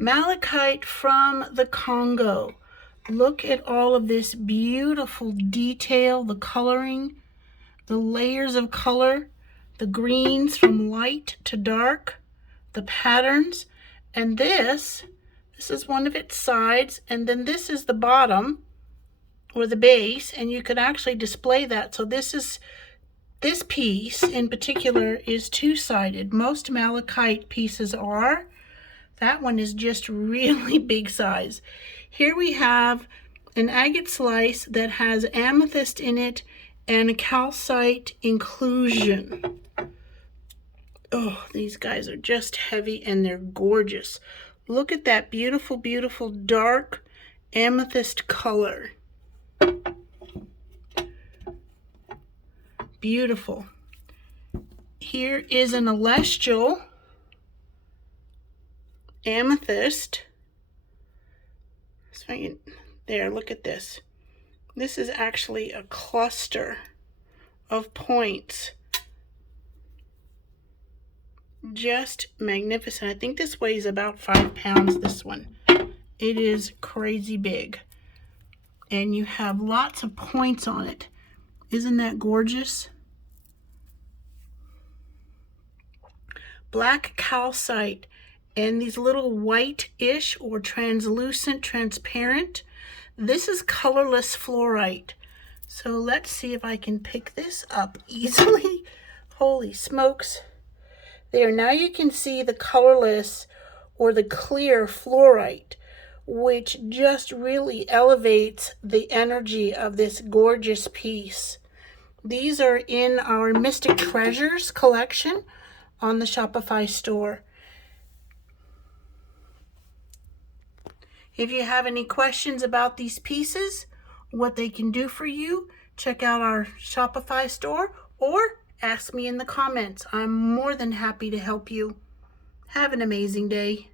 Malachite from the Congo. Look at all of this beautiful detail, the coloring, the layers of color, the greens from light to dark, the patterns, and this is one of its sides, and then this is the bottom or the base, and you could actually display that. So this piece in particular is two-sided. Most malachite pieces are. That one is just really big size. Here we have an agate slice that has amethyst in it and a calcite inclusion. Oh, these guys are just heavy and they're gorgeous. Look at that beautiful, beautiful dark amethyst color. Beautiful. Here is an celestial amethyst. So there, look at this. This is actually a cluster of points. Just magnificent. I think this weighs about 5 pounds, this one. It is crazy big. And you have lots of points on it. Isn't that gorgeous? Black calcite and these little white-ish or translucent, transparent. This is colorless fluorite. So let's see if I can pick this up easily. Holy smokes. There, now you can see the colorless or the clear fluorite, which just really elevates the energy of this gorgeous piece. These are in our Mystic Treasures collection on the Shopify store. If you have any questions about these pieces, what they can do for you, check out our Shopify store or ask me in the comments. I'm more than happy to help you. Have an amazing day.